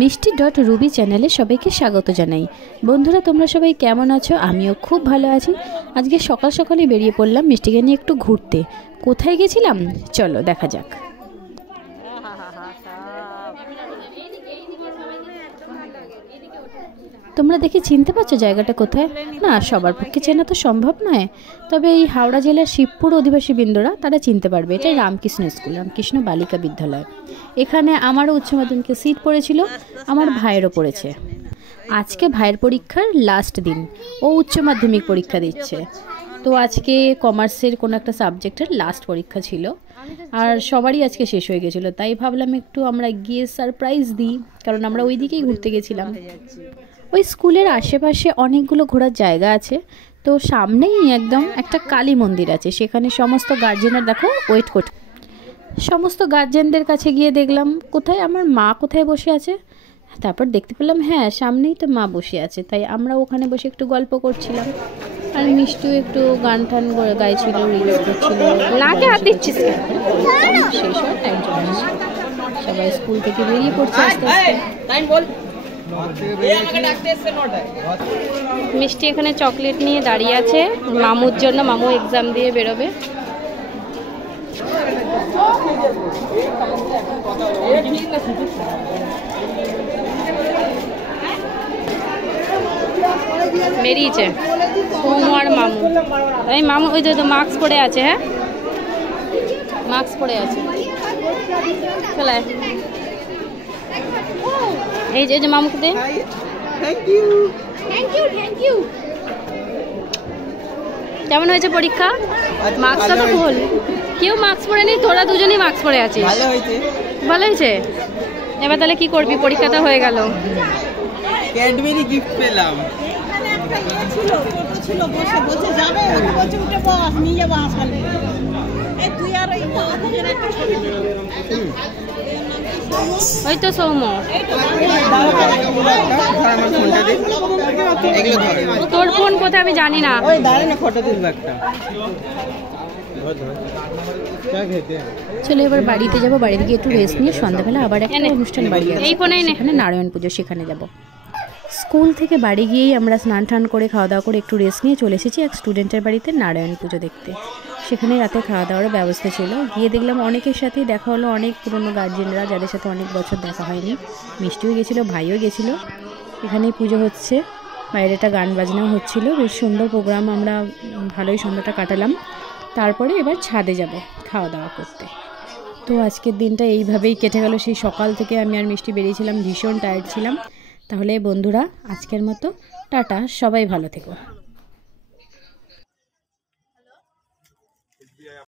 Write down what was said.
মিষ্টি dot Ruby চ্যানেলে সবাইকে স্বাগত জানাই। বন্ধুরা, তোমরা সবাই কেমন আছো? আমিও খুব ভালো আছি। আজকে সকাল সকালই বেরিয়ে পড়লাম মিষ্টিকে নিয়ে একটু ঘুরতে। কোথায় গেছিলাম চলো দেখা যাক। তোমরা দেখে চিনতে পারছো জায়গাটা কোথায়? না, সবার পক্ষে চেনা তো সম্ভব নয়, তবে এই হাওড়া জেলার শিবপুর অধিবাসী বৃন্দরা তারা চিনতে পারবে। এটা রামকৃষ্ণ স্কুল, রামকৃষ্ণ বালিকা বিদ্যালয়। এখানে আমারও উচ্চ মাধ্যমিকে সিট পড়েছিল, আমার ভাইয়েরও পড়েছে। আজকে ভাইয়ের পরীক্ষার লাস্ট দিন, ও উচ্চ মাধ্যমিক পরীক্ষা দিচ্ছে। তো আজকে কমার্সের কোনো একটা সাবজেক্টের লাস্ট পরীক্ষা ছিল, আর সবারই আজকে শেষ হয়ে গেছিলো। তাই ভাবলাম একটু আমরা গিয়ে সারপ্রাইজ দিই, কারণ আমরা ওই দিকেই ঘুরতে গেছিলাম। ওই স্কুলের আশেপাশে অনেকগুলো ঘোরার জায়গা আছে, তো সামনেই একদম একটা কালী মন্দির আছে। সেখানে সমস্ত গার্জেনরা দেখো ওয়েট করছে। সমস্ত গার্জেনদের কাছে গিয়ে দেখলাম কোথায় আমার মা কোথায় বসে আছে। তারপর দেখতে পেলাম হ্যাঁ, সামনেই তো মা বসে আছে। তাই আমরা ওখানে বসে একটু গল্প করছিলাম, আর মিষ্টিও একটু গান টান গাইছিল, রিলস করছিল। নাকে হাত দিচ্ছিস সেই সময় টাইম চলে আসছে, সবাই স্কুল থেকে বেরিয়ে পড়ছে আস্তে আস্তে। মিষ্টি এখানে চকলেট নিয়ে দাঁড়িয়ে আছে মামুর জন্য। মামু এক্সাম দিয়ে বেরোবে। বেরিয়েছে সৌমু আর মামু। এই মামু ওই তো মাস্ক পরে আছে। হ্যাঁ, মাস্ক পরে আছে। চলে এই যে মামুকে দে। কেমন হয়েছে পরীক্ষা? মাস্কটা তো খোল। কেউ মাস্ক পরে নেই, তোরা দুজনেই মাস্ক পরে আছিস। ভালো হয়েছে। এবার তাহলে কি করবি? পরীক্ষাটা হয়ে গেল। ক্যাডবেরি গিফট পেলাম। ওই তো সৌম। তোর ফোন কোথায় আমি জানি না। চলো এবার বাড়িতে যাবো। বাড়িতে গিয়ে একটু রেস্ট নিয়ে সন্ধ্যাবেলা আবার একটা অনুষ্ঠান বাড়ি আছে, এখানে নারায়ণ পুজো, সেখানে যাব। স্কুল থেকে বাড়ি গিয়েই আমরা স্নান টান করে খাওয়া দাওয়া করে একটু রেস্ট নিয়ে চলে এসেছি এক স্টুডেন্টের বাড়িতে নারায়ণ পুজো দেখতে। সেখানে রাতে খাওয়া দাওয়ার ব্যবস্থা ছিল। গিয়ে দেখলাম অনেকের সাথেই দেখা হলো, অনেক পুরনো গার্জেনরা যাদের সাথে অনেক বছর দেখা হয়নি। মিষ্টিও গেছিলো, ভাইও গেছিলো। এখানেই পুজো হচ্ছে, বাইরে একটা গান বাজনাও হচ্ছিলো। বেশ সুন্দর প্রোগ্রাম, আমরা ভালোই সন্ধ্যাটা কাটালাম। তারপরে এবার ছাদে যাব খাওয়া দাওয়া করতে। তো আজকের দিনটা এইভাবেই কেটে গেল। সেই সকাল থেকে আমি আর মিষ্টি বেরিয়েছিলাম, ভীষণ টায়ার্ড ছিলাম। তাহলে বন্ধুরা আজকের মতো টাটা, সবাই ভালো থেকো।